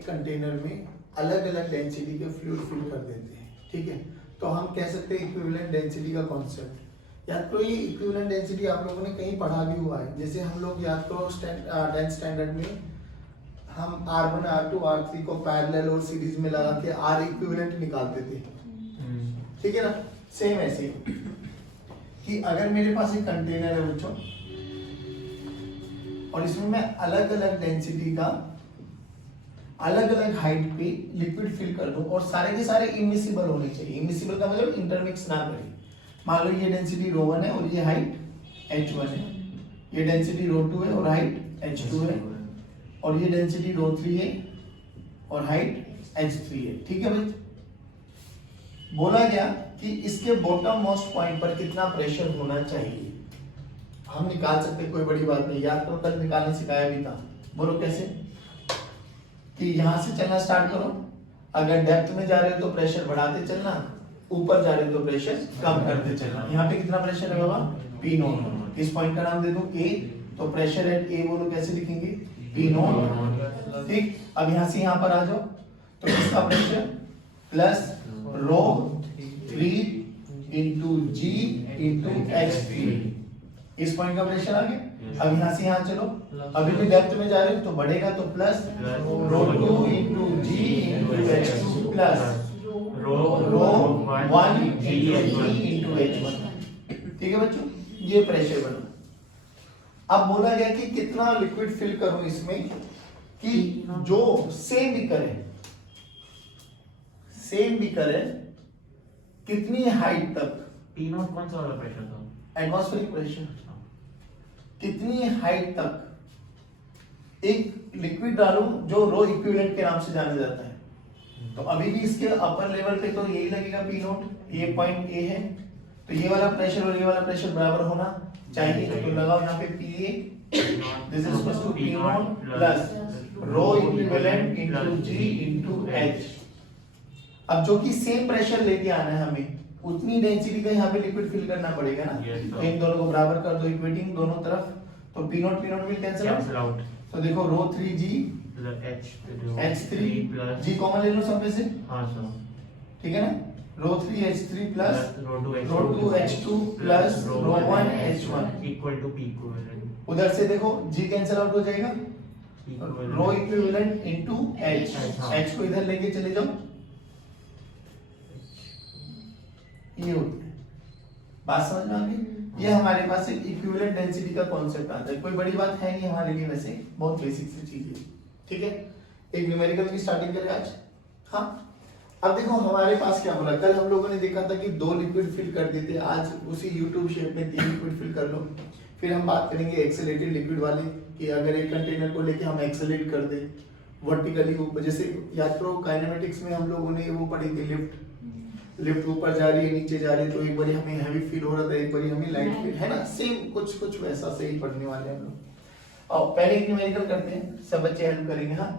एक कंटेनर में अलग अलग डेंसिटी के फ्लूइड फिल कर देते हैं, ठीक है, तो हम कह सकते हैं इक्विवेलेंट डेंसिटी का कॉन्सेप्ट। याद करो ये इक्विवेलेंट डेंसिटी आप लोगों ने कहीं पढ़ा भी हुआ है, जैसे हम लोग याद करो 10th स्टैंडर्ड में हम R1 R2 R3 को पैरेलल और सीरीज में लगा के R इक्विवेलेंट निकालते थे, ठीक है ना। सेम ऐसे कि अगर मेरे पास एक कंटेनर है बच्चों और इसमें मैं अलग अलग डेंसिटी का अलग अलग हाइट पे लिक्विड फिल कर दूं और सारे के सारे इमिसिबल होने चाहिए। इमिसिबल का मतलब इंटरमिक्स ना करें। मान लो ये डेंसिटी ρ1 है और ये हाइट h1 है, ये डेंसिटी ρ2 है और हाइट h2 है, और ये डेंसिटी ρ3 है और हाइट h3 है, ठीक है भाई। बोला गया कि इसके बॉटम मोस्ट पॉइंट पर कितना प्रेशर होना चाहिए, हम निकाल सकते, कोई बड़ी बात नहीं, याद तो कल निकालने सिखाया भी था। बोलो कैसे, कि यहां से चलना स्टार्ट करो, अगर डेप्थ में जा रहे हो तो प्रेशर बढ़ाते चलना, ऊपर जा रहे हो तो प्रेशर कम करते चलना। यहाँ पे कितना प्रेशर है बाबा, पी नॉट। इस पॉइंट का नाम दे दूं ए, तो प्रेशर एट ए बोलो कैसे लिखेंगे, पी नॉट, ठीक। अब यहाँ से यहाँ पर आ जाओ तो किसका प्रेशर प्लस रो 3 इंटू जी इंटू h3, इस पॉइंट का प्रेशर आ गया। अब यहाँ से यहाँ चलो, अभी भी डेप्थ में जा रहे हो तो बढ़ेगा, तो plus rho 2 into g into h2 plus rho 1 into h1, ठीक है बच्चों, ये प्रेशर बना। अब बोला गया कि कितना लिक्विड फिल करूं इसमें कि जो सेम भी करे कितनी हाइट तक, पी नॉट कौन सा वाला प्रेशर था, एटमॉस्फेरिक प्रेशर, कितनी हाइट तक एक लिक्विड डालूं जो रो इक्विवेलेंट के नाम से जाना जाता है। तो अभी भी इसके अपर लेवल पे तो यही लगेगा पी नॉट, ये पॉइंट ए है, तो ये वाला प्रेशर और ये वाला प्रेशर बराबर होना चाहिए, तो लगाओ यहाँ पे P A, this is equal to P naught plus rho equivalent into G into H. अब जो कि सेम प्रेशर लेके आना है हमें, उतनी डेंसिटी का यहाँ पे लिक्विड फिल करना पड़ेगा ना, तो इन दोनों को बराबर कर दो, इक्वेटिंग दोनों तरफ, तो P not will cancel out, तो देखो रो 3g h3 g कॉमन ले लो सब में से, हां सर, ठीक है ना, rho 3 h3 plus rho 2 h2 plus rho 1 h1 equal to P equivalent. उधर से देखो g कैंसिल आउट हो जाएगा, rho equivalent into h, h को इधर लेके चले जाओ, ये होता है। बात समझ में आ गई। ये हमारे पास एक इक्विवेलेंट डेंसिटी का कॉन्सेप्ट आता है, कोई बड़ी बात है नहीं हमारे लिए, वैसे बहुत बेसिक सी चीज है, ठीक है। एक न्यूमेरिकल की स्टार्टिंग करें आज। हाँ, अब देखो हमारे पास क्या बोला, कल हम लोगों ने देखा था कि 2 लिक्विड फिल कर देते, आज उसी यूट्यूब शेप में 3 लिक्विड फिल कर लो। फिर हम बात करेंगे एक्सेलरेटेड लिक्विड वाले, कि अगर एक कंटेनर को लेके हम एक्सेलरेट कर दें वर्टिकली ऊपर, जैसे याद करो काइनेमेटिक्स में हम लोगों ने वो पढ़ी थी, लिफ्ट ऊपर जा रही है नीचे जा रही है, तो एक बार हमें हैवी फील हो रहा था, एक बार हमें लाइट फील, है ना, सेम कुछ वैसा से ही पढ़ने वाले हैं हम लोग। और पहले एक न्यूमेरिकल करते हैं, सब बच्चे हेल्प करेंगे। हाँ,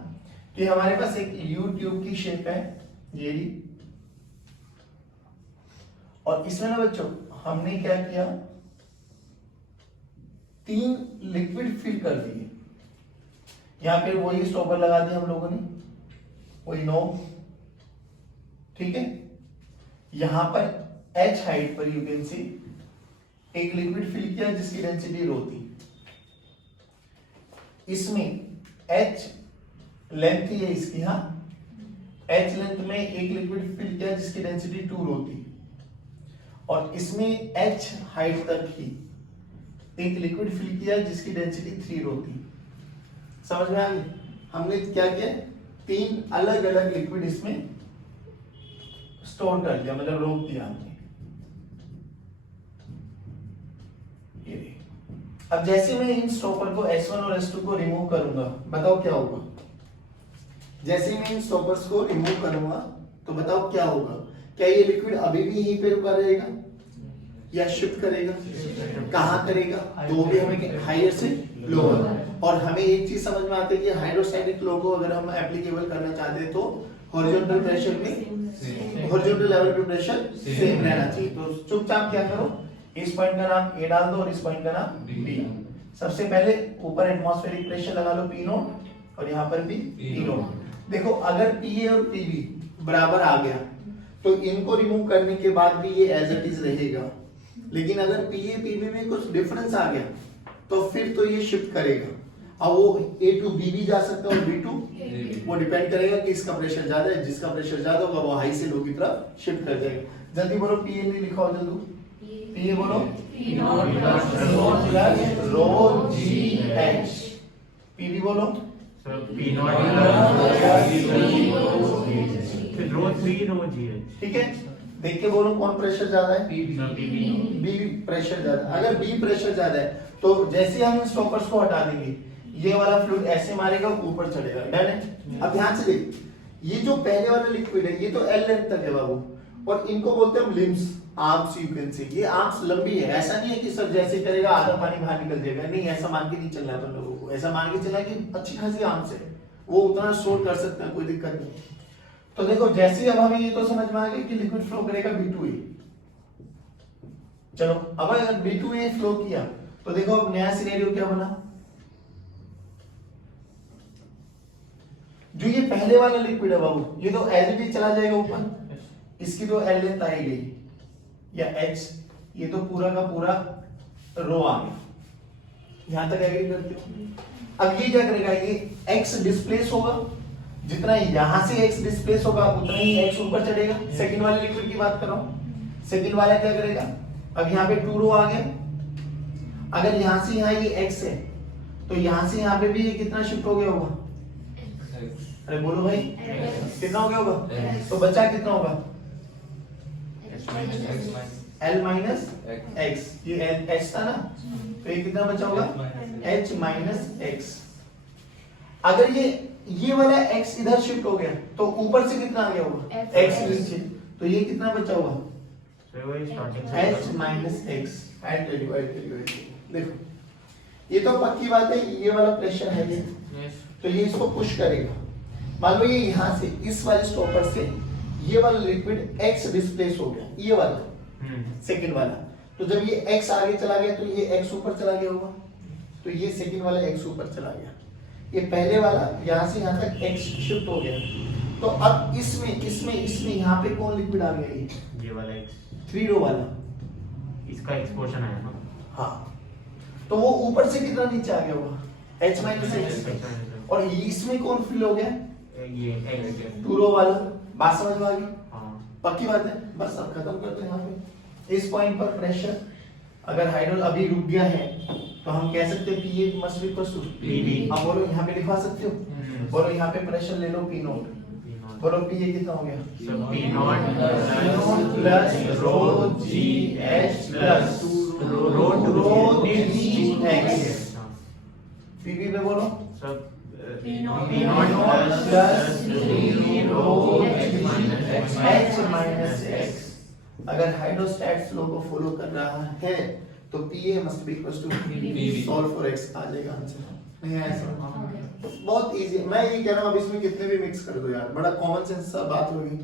कि हमारे पास एक यू ट्यूब की शेप है ये, और इसमें ना बच्चों हमने क्या किया, 3 लिक्विड फिल कर दिए, यहाँ पे वही स्टॉपर लगा दिया हम लोगों ने, वही नॉब, ठीक है। यहां पर h हाइट पर यू कैन सी एक लिक्विड फिल किया जिसकी डेंसिटी रो थी, इसमें h लेंथ ही है इसकी, हाँ, h लेंथ में एक लिक्विड फिल किया जिसकी डेंसिटी 2 रो थी, और इसमें h हाइट तक ही एक लिक्विड फिल किया जिसकी डेंसिटी 3 रो थी। समझ में आ गई। हमने क्या किया, 3 अलग अलग लिक्विड इसमें स्टोर कर दिया, मतलब रोक दिया हमने। ये अब जैसे मैं इन स्टॉपर को S1 और S2 को रिमूव करूंगा, बताओ क्या होगा। जैसे मैं इन स्टॉपर्स को रिमूव करूंगा तो बताओ क्या होगा, क्या ये लिक्विड अभी भी यहीं पे रुका रहेगा या शिफ्ट करेगा, कहां करेगा, तो भी हमें हायर से लोअर। और हमें एक चीज समझ में आती है कि हाइड्रोस्टैटिक लॉ को अगर हम एप्लीकेबल करना चाहते हैं तो हॉरिजॉन्टल प्रेशर में हॉरिजॉन्टल लेवल पे प्रेशर सेम रहना चाहिए। तो चुपचाप क्या करो, इस पॉइंट का नाम ए डाल दो और इस पॉइंट का नाम बी। सबसे पहले ऊपर एटमॉस्फेरिक प्रेशर लगा लो P0 और यहाँ पर भी P0। देखो अगर पीए और पीबी बराबर आ गया तो इनको रिमूव करने के बाद भी ये एज इट इज रहेगा, लेकिन अगर पीए पीबी में कुछ डिफरेंस आ गया तो फिर तो ये शिफ्ट करेगा। अब वो ए टू बी भी जा सकता है और बी टू, वो डिपेंड करेगा कि इसका प्रेशर ज्यादा है, जिसका प्रेशर ज्यादा होगा वो हाई से लो की तरफ शिफ्ट कर देगा। जल्दी बोलो पीए में लिखा हो जल्दी, पीए बोलो रो जी एच, पीबी बोलो सर पी नॉट फिर रो 3 रो जी है। ठीक है, देख के बोलो कौन प्रेशर ज्यादा है, सर पीबी बी प्रेशर ज्यादा। अगर बी प्रेशर ज्यादा है तो जैसे हम स्टॉपर्स को हटा देंगे ये वाला फ्लूइड ऐसे मारेगा ऊपर चढ़ेगा, डन है। अब ध्यान से देख, ये जो पहले वाला लिक्विड है ये तो एल लेंथ तक है बाबू, और इनको बोलते हैं हम limbs, arms. You can say ये आर्म्स लंबी है, ऐसा नहीं है कि सर जैसे करेगा आधा पानी बाहर निकल जाएगा, नहीं ऐसा मान के नहीं चलना है लोगों को, ऐसा मान के चलना कि अच्छी खासी आर्म्स है, वो उतना स्टोर कर सकता है, कोई दिक्कत नहीं। तो देखो जैसे ही अब हमें ये तो समझ में आ गया कि लिक्विड फ्लो करेगा B2A। चलो अब अगर B2A फ्लो किया तो देखो अब नया सिनेरियो क्या बना, जो ये पहले वाला लिक्विड है बाबू ये तो एज इट इज चला जाएगा ऊपर, इसकी तो एल लेंथ आई गई या एच, ये तो पूरा का पूरा रो आ गया, यहां तक एग्री करते हो। अब ये क्या करेगा, ये एक्स डिस्प्लेस होगा, जितना यहां से एक्स डिस्प्लेस होगा उतना ही एक्स ऊपर चढ़ेगा। सेकंड वाले लिक्विड की बात कर रहा हूं, सेकंड वाला क्या करेगा, अब यहाँ पे 2 रो आ गया, अगर यहां से यहाँ ये एक्स है तो यहां से यहाँ पे भी ये कितना शिफ्ट हो गया होगा, अरे बोलो भाई कितना हो गया होगा, तो बचा कितना होगा L माइनस एक्स, ये H था ना, तो ये कितना बचा होगा H माइनस एक्स। अगर ये वाला x इधर शिफ्ट हो गया तो ऊपर से कितना आ गया होगा x नीचे, तो ये कितना बचा होगा H माइनस एक्स। देखो ये तो पक्की बात है, ये वाला प्रेशर है ये, तो ये इसको पुश करेगा। मान लो ये यहाँ से इस वाले स्टॉपर से ये वाला लिक्विड x डिस्प्लेस हो गया, ये वाला सेकंड वाला, तो जब ये x आगे चला गया तो ये x ऊपर चला गया होगा, तो ये सेकंड वाला x ऊपर चला गया, ये पहले वाला यहाँ से यहाँ तक x शिफ्ट हो गया। तो अब इसमें यहाँ पे कौन लिक्विड आ गया, ये वाला x 3 रो वाला, इसका एक्सपोर्शन आया ना, हाँ, तो वो ऊपर से कितना नीचे आ गया होगा H माइनस एक्स, और इसमें कौन फिल हो गया ये x 2 रो वाला। बात समझ में आ गई, हाँ पक्की बात है। बस अब खत्म करते हैं यहाँ पे। इस पॉइंट पर प्रेशर अगर हाइड्रोल अभी रुक गया है तो हम कह सकते हैं कि ये must be equal to PV. अब बोलो यहाँ पे लिखवा सकते हो, बोलो यहाँ पे प्रेशर ले लो P नोट, बोलो P ये कितना हो गया, so P not plus rho G H plus rho G X. PV पे बोलो सब P not plus rho H minus X. अगर हाइड्रोस्टैट्स लॉ को फॉलो कर रहा है तो PA must be equal to solve for x आ जाएगा आंसर, नहीं है ऐसा, बहुत इजी। मैं ये कह रहा हूं अब इसमें कितने भी मिक्स कर दो यार, बड़ा कॉमन सेंस सा बात होगी।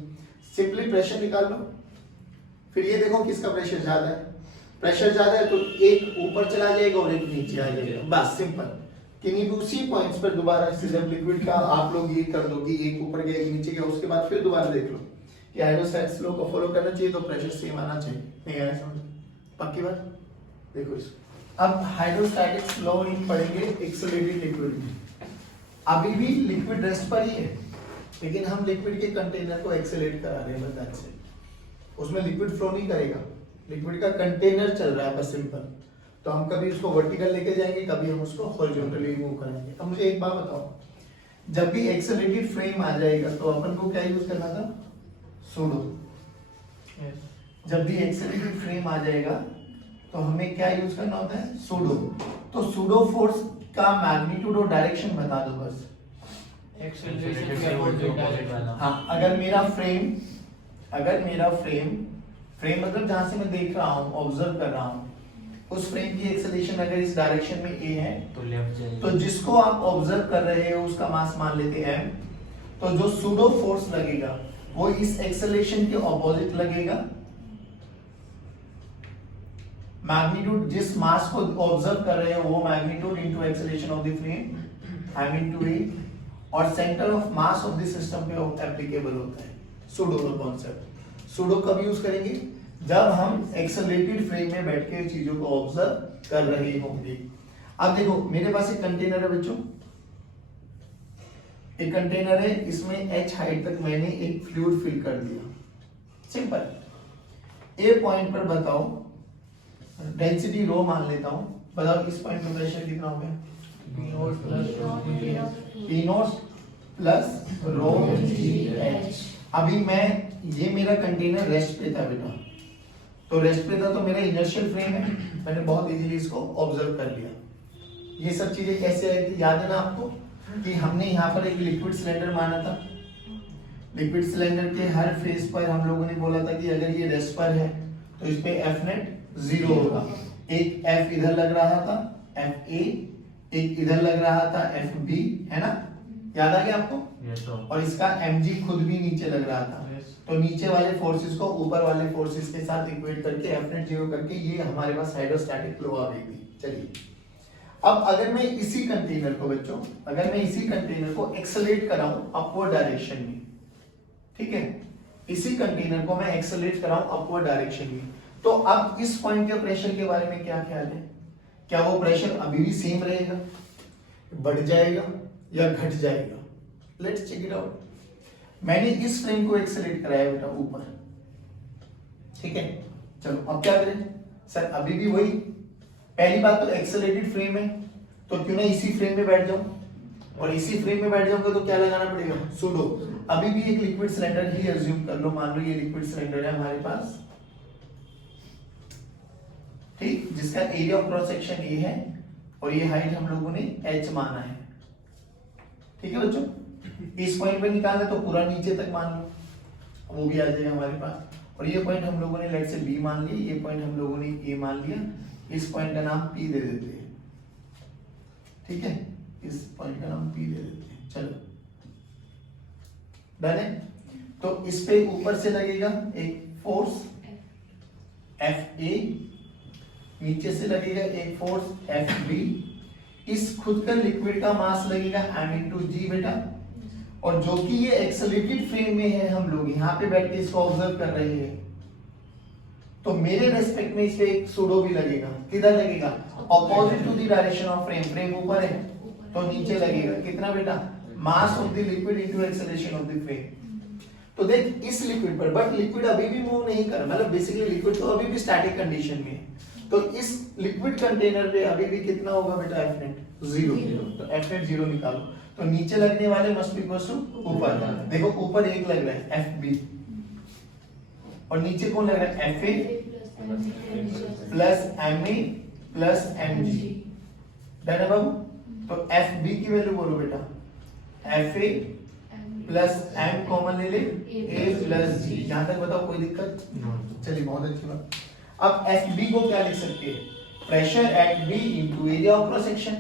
सिंपली प्रेशर निकाल लो, फिर ये देखो किसका प्रेशर ज्यादा है, प्रेशर ज्यादा है तो एक ऊपर चला जाएगा और एक नीचे आ जाएगा, बस सिंपल। किन्हीं भी उसी पॉइंट्स पर दोबारा से जब लिक्विड का आप लोग ये कर दो कि एक ऊपर गया एक नीचे गया, उसके बाद फिर दोबारा देख लो कि हाइड्रोस्टैट्स लॉ को फॉलो करना चाहिए तो प्रेशर सेम आना चाहिए, नहीं आया समझ, पक्की बात। देखो इसको अब हाइड्रोस्टैटिक्स लॉ इन पढ़ेंगे एक्सेलरेटेड लिक्विड में। अभी भी लिक्विड रेस्ट पर ही है लेकिन हम लिक्विड के कंटेनर को एक्सेलरेट करा रहे हैं, बस से उसमें लिक्विड फ्लो नहीं करेगा, लिक्विड का कंटेनर चल रहा है बस सिंपल। तो हम कभी उसको वर्टिकल लेके जाएंगे, कभी हम उसको हॉरिजॉन्टली मूव करेंगे। अब मुझे एक बात बताओ, जब भी एक्सेलरेटेड फ्रेम आ जाएगा तो अपन को क्या यूज करना था, सूडो। जब भी एक्सेलरेटेड फ्रेम आ जाएगा तो हमें क्या यूज करना होता है, सूडो। तो सूडो फोर्स का मैग्नीट्यूड और डायरेक्शन बता दो बस। हाँ, अगर मेरा फ्रेम मतलब जहां से मैं देख रहा हूँ, ऑब्जर्व कर रहा हूँ, उस फ्रेम की एक्सेलरेशन अगर इस डायरेक्शन में a है तो लेफ्ट जाएगा, तो जिसको आप ऑब्जर्व कर रहे हो उसका मास मान लेते हैं m, तो जो सूडो फोर्स लगेगा वो इस एक्सेलरेशन के ऑपोजिट लगेगा। मैग्नीट्यूड जिस मास को ऑब्जर्व कर रहे हो वो magnitude into acceleration of the frame m into a, और centre of mass of the system पे एप्लीकेबल होता है सूडो का कॉन्सेप्ट। सूडो कब यूज करेंगे? जब हम एक्सेलरेटेड फ्रेम में बैठ के चीजों को ऑब्जर्व कर रहे होंगे। अब देखो मेरे पास एक कंटेनर है बच्चों, एक कंटेनर है, इसमें h हाइट तक मैंने एक फ्लूइड फिल कर दिया। सिंपल। ए पॉइंट पर बताओ डेंसिटी रो मान लेता हूं, बताओ इस पॉइंट पर प्रेशर कितना हो गया? P not plus rho G H. अभी मैं, ये मेरा कंटेनर रेस्ट पे था बेटा, तो रेस्ट पे था तो मेरा इनर्शियल फ्रेम है, मैंने बहुत इजीली इसको ऑब्जर्व कर लिया। ये सब चीजें कैसे आई थी याद है ना आपको, कि हमने यहाँ पर एक लिक्विड सिलेंडर माना था। लिक्विड सिलेंडर के हर फेस पर हम लोगों ने बोला था कि अगर ये रेस्ट पर है तो इस पे एफ नेट 0 होगा। एक एफ इधर लग रहा था एफ ए, एक इधर लग रहा था एफ बी, है ना, याद आ गया आपको? Yes, sir. और इसका mg खुद भी नीचे लग रहा था। Yes. तो नीचे वाले फोर्सेस को ऊपर वाले फोर्सेस के साथ इक्वेट करके एफ नेट 0 करके ये हमारे पास हाइड्रोस्टैटिक फ्लो आ गई। चलिए अब अगर मैं इसी कंटेनर को बच्चों, अगर मैं इसी कंटेनर को एक्सेलरेट कराऊं अपवर्ड डायरेक्शन में, ठीक है, इसी कंटेनर को मैं एक्सेलरेट कराऊं अपवर्ड डायरेक्शन में, तो अब इस पॉइंट के प्रेशर के बारे में क्या ख्याल है? क्या वो प्रेशर अभी भी सेम रहेगा, बढ़ जाएगा या घट जाएगा? Let's check it out. मैंने इस फ्रेम को एक्सेलरेट कराया बेटा ऊपर, ठीक है, चलो अब क्या करें सर? अभी भी वही, पहली बात तो एक्सेलरेटेड फ्रेम है तो क्यों ना इसी फ्रेम में बैठ जाऊं, और इसी फ्रेम में बैठ जाऊंगा तो क्या लगाना पड़ेगा? सूडो। अभी भी एक लिक्विड सिलेंडर ही अज्यूम कर लो, मान लो ये लिक्विड सिलेंडर है हमारे पास, ठीक, जिसका area of cross section A है और ये हाइट हम लोगों ने h माना है, ठीक है बच्चों। इस पॉइंट पे निकालना तो पूरा नीचे तक मान लो, वो भी आ जाएगा हमारे पास। और ये पॉइंट हम लोगों ने लेट से b मान लिया, ये पॉइंट हम लोगों ने a मान लिया, इस पॉइंट का नाम p दे देते हैं, ठीक है, इस पॉइंट का नाम p दे देते हैं। चलो डन है। तो इस पे ऊपर से लगेगा एक फोर्स Fa, नीचे से लगेगा एक फोर्स Fb, इस खुद का लिक्विड का मास लगेगा m इंटू जी बेटा, और जो कि ये एक्सेलरेटेड फ्रेम में है, हम लोग यहाँ पे बैठ के इसको ऑब्जर्व कर रहे हैं, तो मेरे रेस्पेक्ट में इस पे एक सूडो भी लगेगा। किधर लगेगा? Opposite to the direction of frame. Frame ऊपर है तो नीचे लगेगा कितना बेटा? Mass of the liquid into acceleration of the frame. तो देख इस लिक्विड पर, बट लिक्विड अभी भी मूव नहीं कर, मतलब बेसिकली लिक्विड तो अभी भी स्टैटिक कंडीशन में है, तो इस लिक्विड कंटेनर पे अभी भी कितना होगा बेटा? F net 0। तो एफ नेट 0 निकालो, तो नीचे लगने वाले मस्ट बी इक्वल टू ऊपर। देखो ऊपर एक लग रहा है एफ बी, और नीचे कौन लग रहा है? F A plus M A plus M G. Done है बाबू? तो एफ बी की वैल्यू बोलो बेटा, F A plus M common ले ले, ए प्लस जी। यहां तक बताओ कोई दिक्कत? चलिए बहुत अच्छी बात। अब एफ बी को क्या लिख सकते हैं? Pressure at B into area of cross section.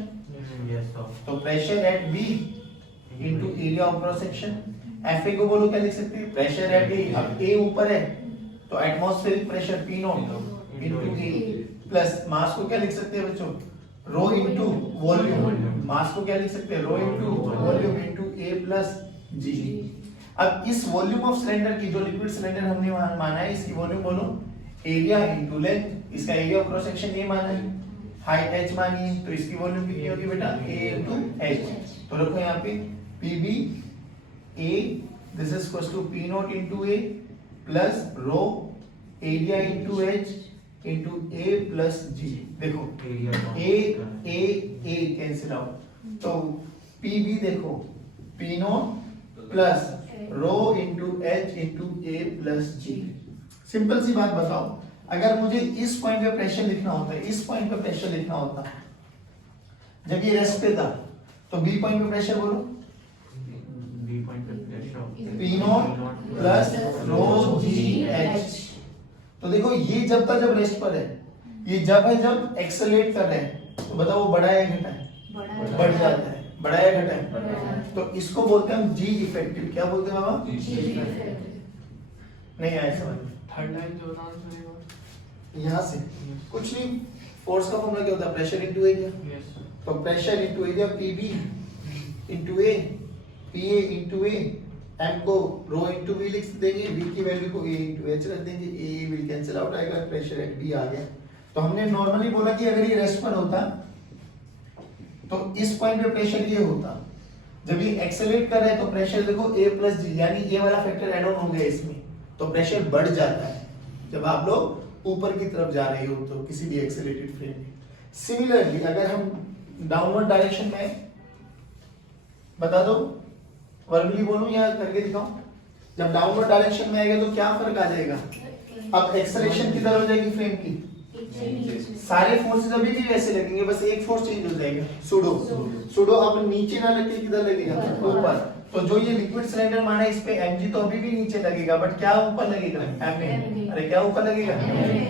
तो pressure at B into area of cross section. F A को बोलो क्या लिख सकते हैं? प्रेशर एट ए, अब ए ऊपर है तो atmospheric pressure P not into A, plus mass को क्या लिख सकते हैं बच्चों? Rho into volume. मास को क्या लिख सकते हैं? रो इंटू वॉल्यूम इंटू ए प्लस जी। अब इस वॉल्यूम ऑफ सिलेंडर की, जो लिक्विड सिलेंडर हमने माना है, इसकी वॉल्यूम बोलो एरिया इंटू लेंथ। इसका एरिया ऑफ क्रॉस सेक्शन ये माना है, हाइट h मानी है, तो इसकी वॉल्यूम कितनी होगी बेटा? a into h। तो रखो यहाँ पे pb a, this is equal to p not into a plus rho area into h into a plus g। देखो a कैंसिल आउट, तो pb देखो p not plus rho into h into a plus g। Simple सी बात बताओ, अगर मुझे इस point पे प्रेशर लिखना होता है, इस पॉइंट पे प्रेशर लिखना होता, जब ये रेस्ट पे था, तो बी पॉइंट पे प्रेशर बोलो, बी पॉइंट पे pressure P naught plus rho G H. तो देखो ये जब तक जब रेस्ट पर है, ये जब है जब एक्सेलरेट कर रहे हैं, तो बताओ वो बढ़ा है घटा है? बढ़ जाता है। बढ़ा है घटा है? तो इसको बोलते हैं हम जी इफेक्टिव। क्या बोलते हैं बाबा? नहीं आया समझ? थर्ड लाइन जो नाम सुनेगा यहाँ से कुछ नहीं, फोर्स का फॉर्मूला क्या होता है? Pressure into area. यस तो pressure into area PB into A P A into A, M को रो इंटू वी लिख देंगे, वी की वैल्यू को ए इंटू एच रख देंगे, ए विल कैंसिल आउट आएगा, प्रेशर एट बी आ गया। तो हमने नॉर्मली बोला कि अगर ये रेस्ट पर होता तो इस पॉइंट पे प्रेशर ये होता, जब ये एक्सेलरेट कर रहा है तो प्रेशर देखो ए प्लस जी, यानी ये वाला फैक्टर ऐड ऑन हो गया इसमें, तो प्रेशर बढ़ जाता है जब आप लोग ऊपर की तरफ जा रहे हो तो किसी भी एक्सेलरेटेड फ्रेम में। सिमिलरली अगर हम डाउनवर्ड डायरेक्शन में, बता दो वर्बली बोलूं या करके दिखाऊं, जब डाउनवर्ड डायरेक्शन में आएगा तो क्या फर्क आ जाएगा, अब एक्सेलरेशन किधर हो जाएगी फ्रेम की, सारे फोर्सेस अभी भी वैसे लगेंगे, बस एक फोर्स चेंज हो जाएगा, सुडो अब नीचे ना लगे किधर लगेगा, ऊपर। तो जो ये लिक्विड सिलेंडर माना है इस पे mg तो अभी भी नीचे लगेगा, बट क्या ऊपर लगेगा, ma। अरे क्या ऊपर लगेगा,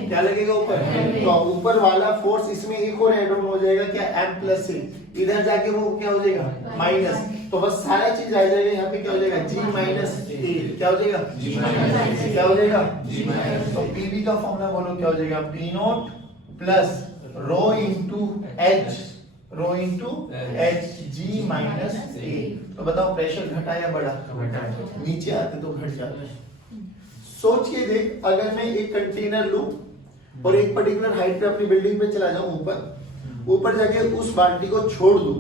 क्या लगेगा ऊपर, तो ऊपर वाला फोर्स इसमें एक और ऐड ऑन हो जाएगा, क्या m प्लस a, इधर जाके वो क्या हो जाएगा माइनस, तो बस सारा चीज आ जाएगा यहाँ पे, क्या हो जाएगा g माइनस a, क्या हो जाएगा क्या हो जाएगा तो pv का फॉर्मूला बोलो क्या हो जाएगा, p not plus rho into h, rho into H g minus A. तो बताओ प्रेशर घटा या बढ़ा, नीचे आते तो घट जाता है। सोच के देख, अगर मैं एक कंटेनर लूं और एक पर्टिकुलर हाइट पे अपनी बिल्डिंग पे चला जाऊं, ऊपर जाके उस बाल्टी को छोड़ दूं,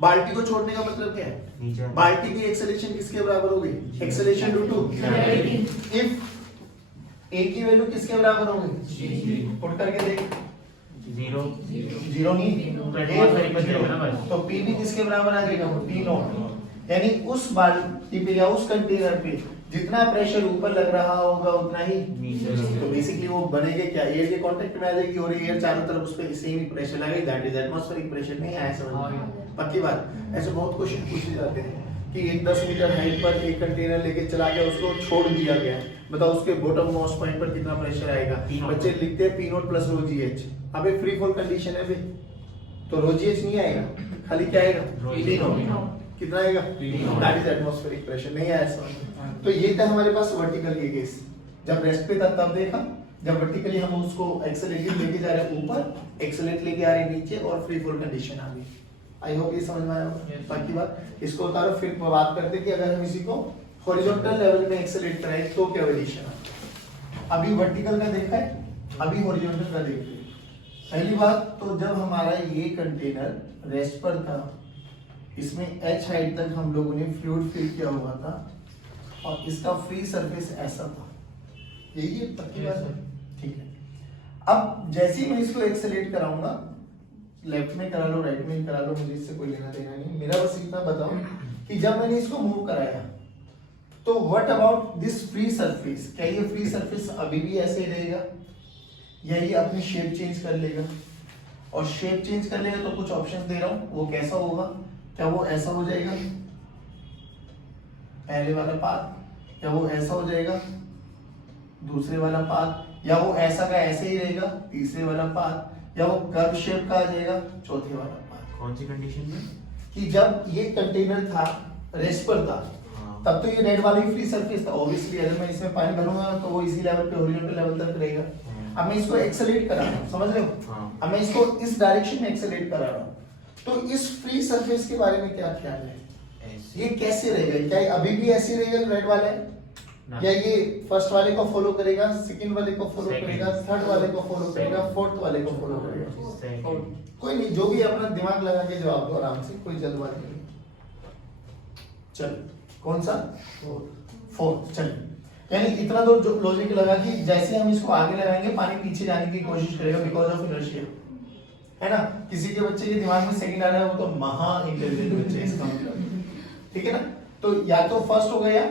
बाल्टी को छोड़ने का मतलब क्या है, बाल्टी की एक्सेलरेशन किसके बराबर होगी, एक्सेलरेशन ड्यू टू इफ ए की वैल्यू किसके बराबर होगी, पुट करके देख, जीरो नहीं, तो पी भी किसके बराबर आ जाएगा, पी नॉट, यानी उस बाल्टी पे या उस कंटेनर पे जितना प्रेशर ऊपर लग रहा होगा उतना ही नीचे, तो बेसिकली वो बनेगा क्या, एयर के कांटेक्ट में आ जाएगी और एयर चारों तरफ उस पे सेम ही प्रेशर लगेगा, दैट इज एटमॉस्फेरिक प्रेशर। नहीं आया समझ में, पक्की बात। ऐसे बहुत क्वेश्चन पूछे जाते हैं कि एक 10 मीटर हाइट पर एक कंटेनर लेके चला गया, उसको छोड़ दिया गया, बताओ उसके बॉटम मोस्ट पॉइंट पर कितना प्रेशर आएगा, बच्चे लिखते हैं P naught plus rho G H, अबे फ्री फॉल कंडीशन है तो रो जी एच नहीं आएगा, खाली क्या आएगा, पी नॉट, कितना आएगा, दैट इज एटमॉस्फेरिक प्रेशर। नहीं आया समझ। तो ये था हमारे पास वर्टिकल के केस, जब रेस्ट पे था तब देखा, जब वर्टिकली हम उसको एक्सेलरेट लेके जा रहे हैं ऊपर, एक्सेलरेट लेके आ रहे हैं नीचे और फ्री फॉल कंडीशन आ गई। आई होप ये समझ में आया होगा। बाकी बात इसको उतारो, फिर बात करते हैं कि अगर हम इसी को हॉरिजॉन्टल लेवल में एक्सेलरेट कराएं तो क्या वेरिएशन आता है। अभी वर्टिकल का देखा है, अभी हॉरिजॉन्टल का देखते हैं। पहली बात तो जब हमारा ये कंटेनर रेस्ट पर था, इसमें h हाइट तक हम लोगों ने फ्लूइड फिल किया हुआ था और इसका फ्री सरफेस ऐसा था, यही है पक्की बात है, ठीक है। अब जैसे ही मैं इसको एक्सेलरेट कराऊंगा, लेफ्ट में करा लो राइट में करा लो, मुझे इससे कोई लेना देना नहीं, मेरा बस इतना बताओ कि जब मैंने इसको मूव कराया तो what about this free surface, क्या ये फ्री सरफेस अभी भी ऐसे ही रहेगा या ये अपनी शेप चेंज कर लेगा, और शेप चेंज कर लेगा तो कुछ ऑप्शन दे रहा हूं, वो कैसा होगा, क्या वो ऐसा हो जाएगा पहले वाला पाथ, या वो ऐसा हो जाएगा दूसरे वाला पाथ, या वो ऐसा का ऐसे ही रहेगा तीसरे वाला पाथ, या वो कर्व शेप का आ जाएगा चौथे वाला पाथ। कौन सी कंडीशन में, कि जब ये कंटेनर था रेस्ट पर था, तब तो ये रेड वाला ही फ्री सरफेस था, ऑब्वियसली अगर मैं इसमें पानी भरूंगा तो वो इसी लेवल पे हॉरिजॉन्टल लेवल तक रहेगा। अब मैं इसको एक्सेलरेट करा रहा हूं, समझ रहे हो, अब मैं इसको इस डायरेक्शन में एक्सेलरेट करा रहा हूं, तो इस फ्री सरफेस के बारे में क्या ख्याल है, ये कैसे रहेगा, क्या ये अभी भी ऐसे रहेगा रेड वाला है, या ये फर्स्ट वाले को फॉलो करेगा, सेकंड वाले को फॉलो करेगा, थर्ड वाले को फॉलो करेगा, फोर्थ वाले को फॉलो करेगा, कोई नहीं, जो भी अपना दिमाग लगा के जवाब दो आराम से, कोई जल्दबाजी नहीं। चल कौन सा, फोर्थ। चल यानी इतना तो जो लॉजिक लगा कि जैसे हम इसको आगे लगाएंगे पानी पीछे जाने की कोशिश करेगा बिकॉज ऑफ इनर्शिया, है ना। किसी के बच्चे के दिमाग में सेकंड आ रहा है वो तो महा इंटेलिजेंट बच्चे इसका मतलब, ठीक है ना। तो या तो फर्स्ट हो गया,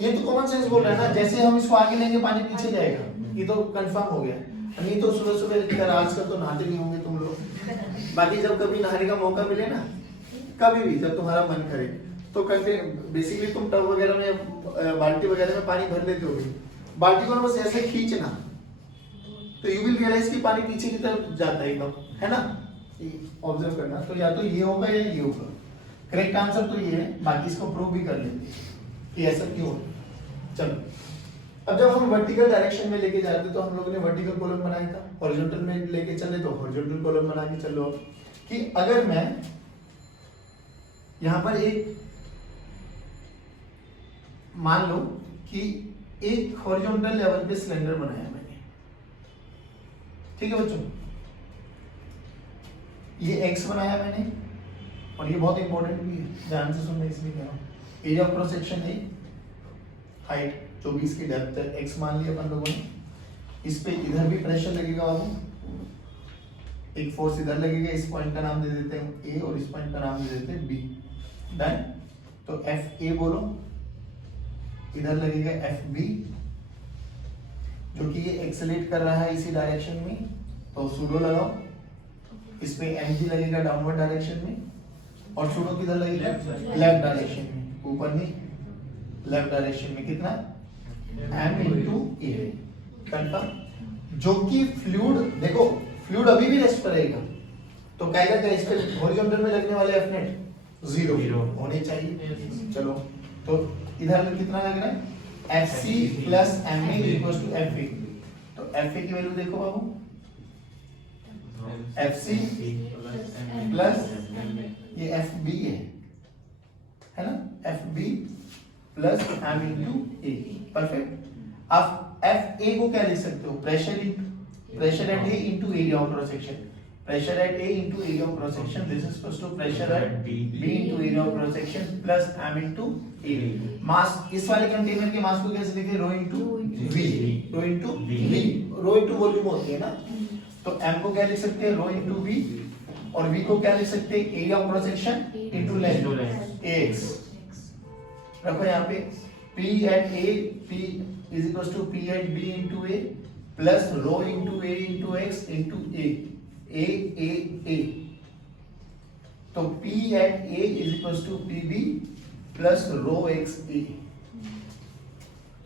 ये तो कॉमन सेंस बोल रहा है ना, जैसे हम इसको आगे लेंगे पानी पीछे जाएगा, ये तो कंफर्म हो गया। नहीं तो सुबह सुबह आजकल तो नहाते नहीं होंगे तुम लोग, बाकी जब कभी नहाने का मौका मिले ना, कभी भी जब तुम्हारा मन करे तो बेसिकली तुम टब वगैरह में बाल्टी वगैरह में पानी भर लेते होगे, बाल्टी को बस ऐसे खींचना तो यू विल रियलाइज कि पानी पीछे की तरफ जाता है एकदम, है ना, ऑब्जर्व करना। तो या तो ये होगा या ये होगा, करेक्ट आंसर तो ये है, बाकी इसको प्रूव भी कर लेते कि ऐसा क्यों होता। चलो अब जब हम वर्टिकल डायरेक्शन में लेके जा रहे थे तो हम लोगों ने वर्टिकल कॉलम बनाया था, हॉरिजॉन्टल में लेके चले तो हॉरिजॉन्टल कॉलम बना के चलो। कि अगर मैं यहां पर एक मान लो कि एक हॉरिजॉन्टल लेवल पे सिलेंडर बनाया मैंने, ठीक है बच्चों, ये x बनाया मैंने और ये बहुत इंपॉर्टेंट भी है, ध्यान से सुनना इसलिए कह रहा हूं। एरिया ऑफ क्रॉस सेक्शन है हाइट 24 की डेप्थ है x मान लिया अपन लोगों ने, इस पे इधर भी प्रेशर लगेगा बाबू, एक फोर्स इधर लगेगा, इस पॉइंट का नाम दे देते हैं A और इस पॉइंट का नाम दे देते हैं B, डन। तो FA बोलो, इधर लगेगा FB जो कि ये एक्सेलेरेट कर रहा है इसी डायरेक्शन में, तो सूडो लगाओ, इस पे mg लगेगा डाउनवर्ड डायरेक्शन में, और सूडो किधर लगेगा लेफ्ट डायरेक्शन में, ऊपर नहीं लेफ्ट डायरेक्शन में, कितना m into a, कंफर्म। जो कि फ्लूइड, देखो फ्लूइड अभी भी रेस्ट करेगा, तो कहेगा क्या इस पे हॉरिजॉन्टल में लगने वाले एफ नेट 0 होने चाहिए। चलो तो इधर कितना लग रहा है FC plus MA equals to FA, तो FA की वैल्यू देखो बाबू, FC प्लस ये FB है ना, FB plus M into A, perfect. अब FA को क्या लिख सकते हो, pressure at A into area of cross section, pressure at A into area of cross section, this is equals to pressure at B into area of cross section plus m into A। मास, इस वाले container के मास को कैसे लिखे, रो into V, रो into V, रो into volume होती है ना, तो m को क्या लिख सकते हैं, रो into V, और V को क्या लिख सकते हैं, area of cross section into length AX। रखो यहाँ पे P at A, P is equals to P at B into A plus row into A into X into A, तो P at A is equals to PB plus row x A।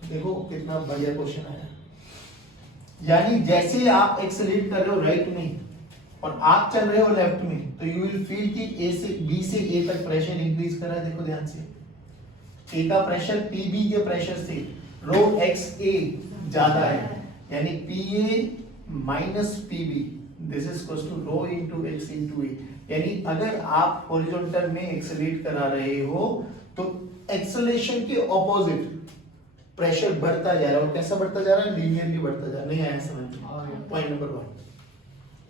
देखो कितना बढ़िया question आया, यानी जैसे आप accelerate कर रहे हो राइट में और आप चल रहे हो लेफ्ट में, तो यू विल फील कि A से B से A तक प्रेशर इंक्रीज कर रहा है। देखो ध्यान से, A का प्रेशर PB के प्रेशर से रो x A ज्यादा है, यानी PA minus PB, this is equals to rho into x into a। यानी अगर आप हॉरिजॉन्टल में एक्सेलरेट करा रहे हो तो एक्सेलरेशन के ऑपोजिट प्रेशर बढ़ता जा रहा है, और कैसा बढ़ता जा रहा है, लीनियरली बढ़ता जा रहा है। नहीं आया समझ में, पॉइंट नंबर 1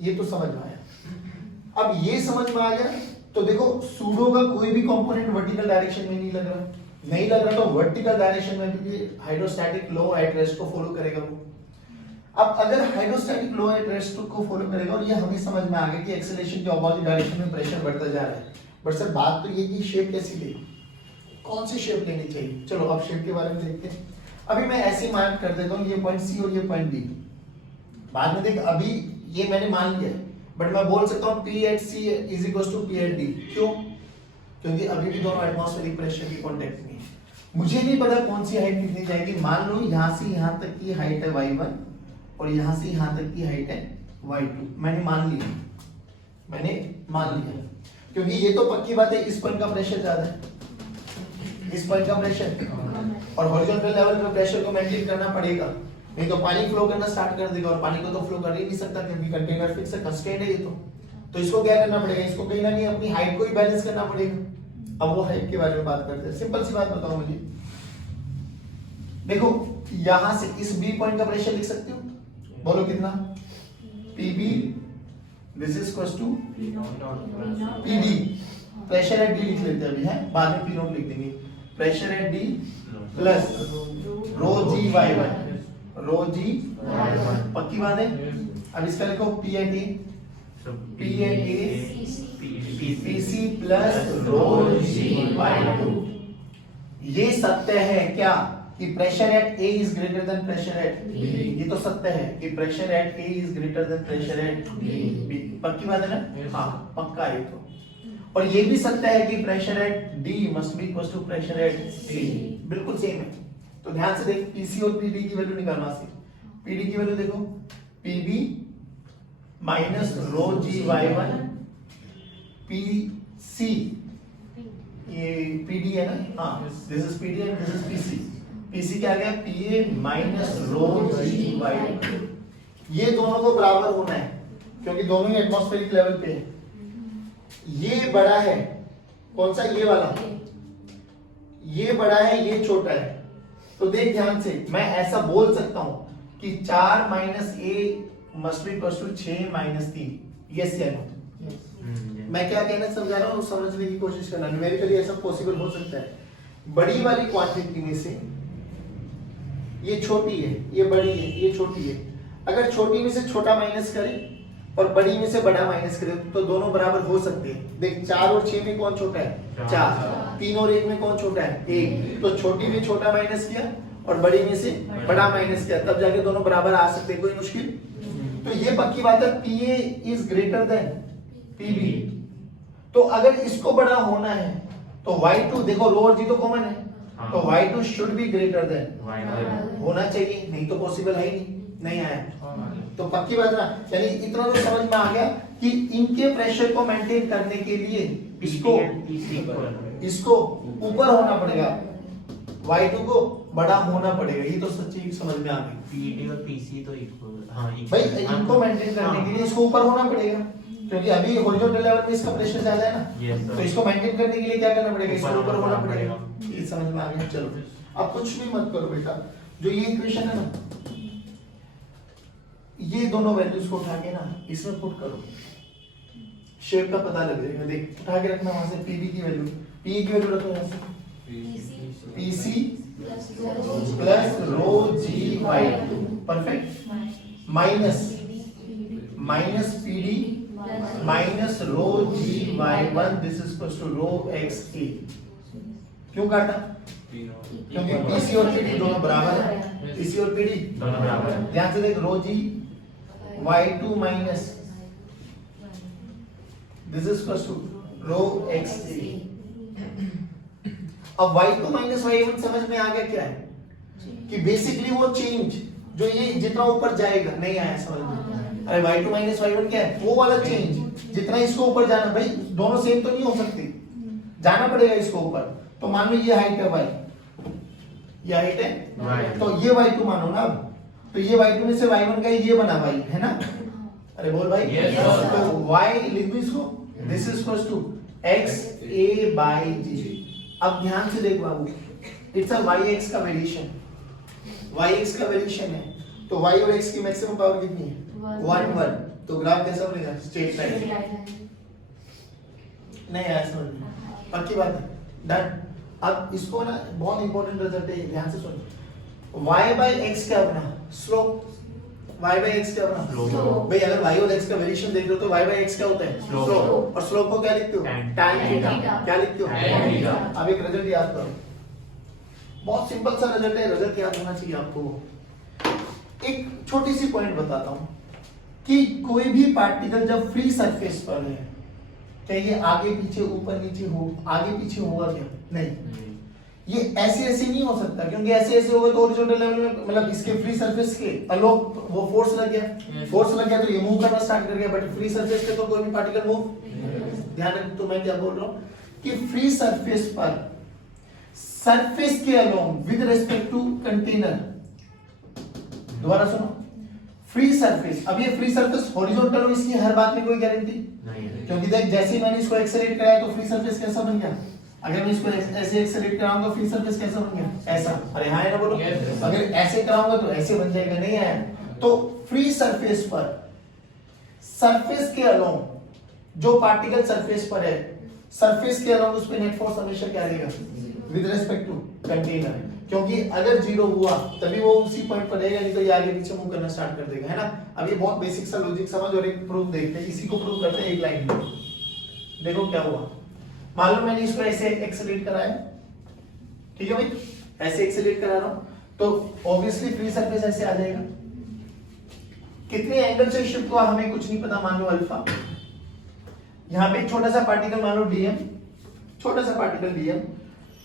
ये तो समझ में आया। अब ये समझ में आ गया तो देखो सूडो का कोई भी कंपोनेंट वर्टिकल डायरेक्शन में नहीं लग रहा, तो वर्टिकल डायरेक्शन में भी हाइड्रोस्टैटिक लॉ एट रेस्ट को फॉलो करेगा वो। अब अगर हाइड्रोस्टैटिक लॉ एट रेस्ट को फॉलो करेगा और ये हमें समझ में आ गया कि एक्सेलरेशन के ऑपोजिट डायरेक्शन में प्रेशर बढ़ता जा रहा है, बट सर बात तो ये कि शेप कैसी ले, कौन सी शेप लेनी चाहिए। चलो अब शेप के बारे में देखते हैं। अभी मैं ऐसे मार्क कर देता हूँ, ये पॉइंट सी और ये पॉइंट डी। बाद में देख, अभी ये मैंने मान लिया, बट मैं बोल सकता हूँ P at C is equals to P at D। क्यों? क्योंकि अभी भी दोनों एटमॉस्फेरिक प्रेशर की कांटेक्ट में है। मुझे नहीं पता कौन सी हाइट कितनी जाएगी। मान लो यहाँ से यहाँ तक की हाइट है y1 और यहाँ से यहाँ तक की हाइट है y2। मैंने मान लिया, क्योंकि ये तो पक्की बात है इस पॉइंट का प्रेशर ज्यादा है, इस पॉइंट का प्रेशर, और हॉरिजॉन्टल लेवल पे प्रेशर को मेंटेन करना पड़ेगा, नहीं तो पानी फ्लो करना स्टार्ट कर देगा, और पानी को तो फ्लो कर ही नहीं सकता क्योंकि कंटेनर फिक्स है, कंस्ट्रेंट है ये तो इसको क्या करना पड़ेगा, इसको कहीं ना कहीं अपनी हाइट को ही बैलेंस करना पड़ेगा। अब वो हाइट के बारे में बात करते हैं। सिंपल सी बात बताओ मुझे, देखो यहां से इस बी पॉइंट का प्रेशर लिख सकते हो, बोलो कितना, PB this is equals to PD, pressure at D लिख लेते हैं अभी, है बाद में P नोट लिख देंगे, pressure at D plus rho G/1, rho G/1, पक्की बात है। अब इसका लिखो P at A, PC plus row G/2। ये सत्य है क्या कि pressure at A is greater than pressure at B? ये तो सत्य है कि pressure at A is greater than pressure at B। पक्की बात है ना? हाँ पक्का है तो। और ये भी सत्य है कि pressure at D must be equal to pressure at C, बिल्कुल सेम है। तो ध्यान से देख, PC और PB की वैल्यू निकालना से, PD की वैल्यू देखो, PB minus rho G/1, PC ये PD है ना, हाँ this is PD and this is PC। PC क्या गया, PA माइनस रो G/2। ये दोनों को बराबर होना है क्योंकि दोनों ही एटमॉस्फेरिक लेवल पे है। ये बड़ा है कौन सा? ये वाला। ये बड़ा है, ये छोटा है। तो देख ध्यान से, मैं ऐसा बोल सकता हूं कि 4 minus A must be equal to 6 minus 3। Yes या नो? मैं क्या कहना समझा रहा हूं, समझने की कोशिश करना। न्यूमेरिकली ऐसा पॉसिबल हो सकता है। बड़ी वाली क्वांटिटी में से ये छोटी है, ये बड़ी है, ये छोटी है। अगर छोटी में से छोटा माइनस करें और बड़ी में से बड़ा माइनस करें तो दोनों बराबर हो सकते हैं। देख 4 और 6 में कौन छोटा है? 4। 3 और 1 में कौन छोटा है? 1। तो छोटी में छोटा माइनस किया और बड़ी में से बड़ा माइनस किया, तब जाके दोनों बराबर आ सकते हैं। कोई मुश्किल? तो ये पक्की बात है, PA is greater than PB। तो अगर इसको बड़ा होना है तो Y2, देखो रो और G तो कॉमन है, तो Y2 should be greater than होना चाहिए, नहीं तो पॉसिबल है ही नहीं आया। तो पक्की बात ना, यानी इतना तो समझ में आ गया कि इनके प्रेशर को मेंटेन करने के लिए इसको ऊपर होना पड़ेगा, Y2 को बड़ा होना पड़ेगा। ये तो सच्ची समझ में आ गई। पीडी और पीसी तो इक्वल। हाँ, भाई इनको मेंटेन करने के लिए इसको ऊपर होना पड़ेगा, क्योंकि अभी हॉरिजॉन्टल लेवल पे इसका प्रेशर ज्यादा है ना। तो इसको मेंटेन करने के लिए क्या करना पड़ेगा? इसको ऊपर होना पड़ेगा। ये समझ में आ गया। चलो अब कुछ भी मत करो बेटा, जो ये इक्वेशन है ना, ये दोनों वैल्यूज को उठा के ना इसमें पुट करो, शेप का पता लग जाएगा। देख उठा के रखना वहां से पीबी की वैल्यू, पी की वैल्यू रखो यहां से, PC plus rho g by 2, perfect, minus PD minus rho g by 1, this is equal to rho x A. क्यों काटा? क्योंकि पीसी और पीडी दोनों बराबर है। पीसी और पीडी दोनों बराबर है। ध्यान से देख, rho g y2 minus this is equal to rho x A. अब y2 माइनस y1 समझ में आ गया क्या है? कि बेसिकली वो चेंज जो ये जितना ऊपर जाएगा, नहीं आया समझ में? अरे y2 माइनस y1 क्या है? वो वाला चेंज जितना इसको ऊपर जाना। भाई दोनों सेम तो नहीं हो सकती, जाना पड़ेगा इसको ऊपर। तो मान लो ये हाइट है y, ये हाइट है, तो ये y2 मानो ना। अब तो ये y2 में से y1 का ये बना y, है ना? अरे बोल भाई। Yes, तो y लिख दो इसको, this is equal to x a by g। अब ध्यान से देख बाबू, इट्स अ yx का वेरिएशन, yx का वेरिएशन है। तो y और x की मैक्सिमम पावर कितनी है? 1। तो ग्राफ कैसा बनेगा? Straight line. नहीं आया समझ में? पक्की बात है, डन। अब इसको ना बहुत इंपॉर्टेंट रिजल्ट है, ध्यान से सुन। y बाई x क्या बना? स्लोप। y बाई x क्या बना? स्लोप। भाई अगर y और x का वेरिएशन देख रहे हो तो y बाई x क्या होता है? स्लोप। और स्लोप को क्या लिखते हो? tan theta. क्या लिखते हो? tan theta. अब एक रिजल्ट याद करो, बहुत सिंपल सा रिजल्ट है, रिजल्ट याद होना चाहिए आपको। एक छोटी सी पॉइंट बताता हूं कि कोई भी पार्टिकल जब फ्री सरफेस पर है, क्या ये आगे पीछे ऊपर नीचे हो, आगे पीछे होगा क्या? नहीं, ये ऐसे ऐसे नहीं हो सकता, क्योंकि ऐसे ऐसे होगा तो हॉरिजॉन्टल लेवल में, मतलब इसके फ्री सरफेस के अलोंग वो फोर्स लग गया, फोर्स लग गया तो ये मूव करना स्टार्ट कर गया। बट फ्री सरफेस पे तो कोई भी पार्टिकल मूव, ध्यान रखो। तो मैं क्या बोल रहा हूं कि फ्री सरफेस पर सरफेस के along with respect to container, दोबारा सुनो, फ्री सरफेस। अब ये फ्री सरफेस हॉरिजॉन्टल हो, इसकी हर बात में कोई गारंटी नहीं है, क्योंकि देख जैसे ही मैंने इसको एक्सेलरेट कराया तो फ्री सरफेस कैसा बन गया। अगर मैं इसको ऐसे एक्सेलरेट कराऊंगा फ्री सरफेस कैसा बन गया? ऐसा। अरे हाँ है ना, बोलो। अगर ऐसे कराऊंगा तो ऐसे बन जाएगा, नहीं आया? तो फ्री सरफेस पर सरफेस के अलोंग जो पार्टिकल सरफेस पर है, सरफेस के अलोंग उस पे नेट फोर्स हमेशा क्या रहेगा? विद रिस्पेक्ट टू कंटेनर, क्योंकि अगर जीरो हुआ तभी वो उसी पॉइंट पर रहेगा, नहीं तो ये आगे पीछे मूव करना स्टार्ट कर देगा, है ना? अब ये बहुत बेसिक सा लॉजिक समझ, और एक प्रूफ देखते हैं, इसी को प्रूव करते हैं एक लाइन में। देखो क्या हुआ, मान लो मैंने इसको ऐसे एक्सेलरेट कराया, ठीक है भाई, ऐसे एक्सेलरेट करा रहा हूं, तो ऑब्वियसली फ्री सरफेस ऐसे आ जाएगा। कितने एंगल से शिफ्ट हुआ हमें कुछ नहीं पता, मान लो अल्फा। यहां पे एक छोटा सा पार्टिकल मान लो डीएम, छोटा सा पार्टिकल डीएम,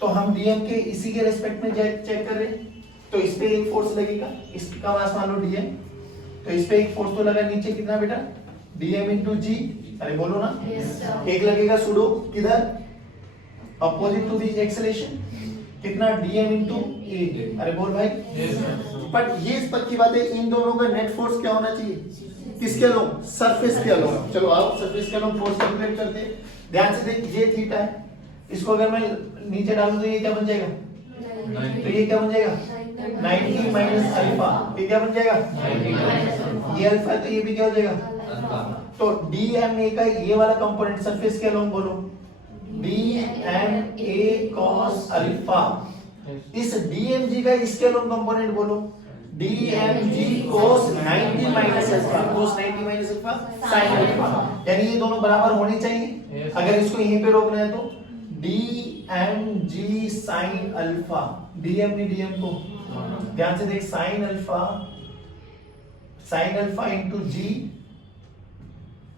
तो हम डीएम के इसी के रेस्पेक्ट में चेक कर रहे हैं, तो इस पे एक फोर्स लगेगा, इसका मास मान लो डीएम, तो इस पे एक फोर्स तो लगा, नीचे कितना बेटा? डीएम इंटू जी, अरे बोलो ना। एक लगेगा सुडो किधर? अपोजिट टू दी एक्सेलेरेशन, कितना? डीएम इंटू ए, अरे बोल भाई। बट ये पक्की बात है, इन दोनों का नेट फोर्स क्या होना चाहिए? किसके अलोंग? सरफेस के अलोंग। चलो आओ सरफेस के अलोंग फोर्स कैलकुलेट करते हैं। ध्यान से देख, ये थीटा है, इसको अगर मैं नीचे डालूं तो ये क्या बन जाएगा? तो ये क्या बन जाएगा? 90 माइनस अल्फा। ये क्या बन जाएगा? ये अल्फा है तो ये भी क्या हो जाएगा? तो DMA का ये वाला कंपोनेंट सरफेस के अलोंग बोलो, DMA cos अल्फा। इस DMG का इसके अलोंग कंपोनेंट बोलो, DMG cos 90 minus alpha. cos 90 minus alpha sin alpha. यानी ये दोनों बराबर होने चाहिए। अगर इसको यहीं पे रोकना है तो DMG sin अल्फा। DM ने DM को ध्यान से देख, sin alpha into G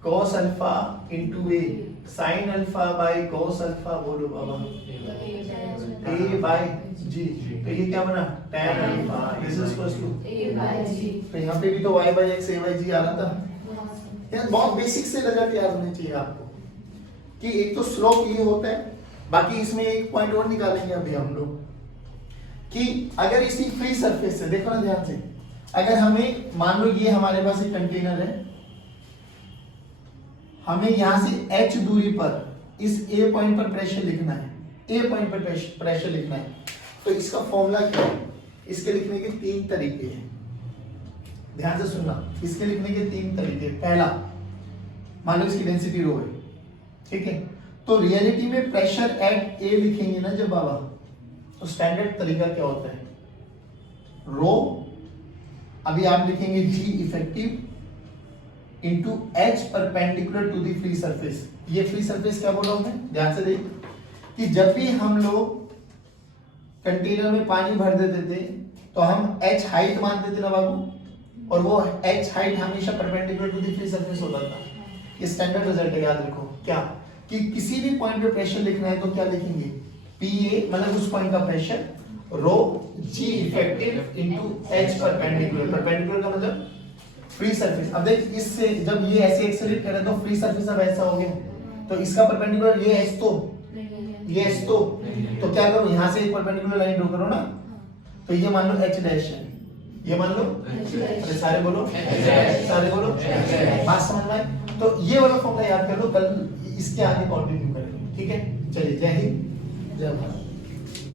cos alpha into A। sin alpha by cos alpha बोलो बाबा, A बाय G। तो ये क्या बना? tan alpha. This is equals to A by G। तो यहाँ पे भी तो y by x a by g आ रहा था। यार बहुत बेसिक से रिजल्ट याद होने चाहिए आपको कि एक तो स्लोप ये होता है, बाकी इसमें एक पॉइंट और निकालेंगे अभी हम लोग कि अगर इसी फ्री सरफेस से देखो ना ध्यान से, अगर हमें मान लो ये हमारे पास एक कंटेनर है, हमें यहां से h दूरी पर इस a पॉइंट पर प्रेशर लिखना है, a पॉइंट पर प्रेशर लिखना है। तो इसका फॉर्मूला क्या है? इसके लिखने के 3 तरीके हैं, ध्यान से सुनना। इसके लिखने के 3 तरीके। पहला, मान लो इसकी डेंसिटी रो है, ठीक है, तो रियलिटी में प्रेशर एट a लिखेंगे ना जब बाबा, तो स्टैंडर्ड तरीका क्या होता है? रो, अभी आप लिखेंगे G effective into H perpendicular to the free surface. ये फ्री सरफेस क्या बोला हमने? ध्यान से देख कि जब भी हम लोग कंटेनर में पानी भर देते थे तो हम H हाइट मानते थे ना बाबू, और वो H हाइट हमेशा perpendicular to the free surface होता था। ये स्टैंडर्ड रिजल्ट है, याद रखो। क्या कि किसी भी पॉइंट पे प्रेशर लिखना है तो क्या लिखेंगे? PA मतलब उस पॉइंट का प्रेशर, रो G effective into H perpendicular. Perpendicular का मतलब फ्री सरफेस। अब देख, इससे जब ये ऐसे एक्सेलरेट कर रहा है तो फ्री सरफेस अब ऐसा हो गया, तो इसका परपेंडिकुलर ये H ये H तो क्या करो, यहां से एक परपेंडिकुलर लाइन ड्रॉ करो ना, तो ये मान लो H डैश है, ये मान लो अरे सारे बोलो सारे बोलो, बात समझ में आए? तो ये वाला फॉर्मूला याद कर लो, कल इसके आगे कंटिन्यू करेंगे, ठीक है? चलिए, जय हिंद जय भारत।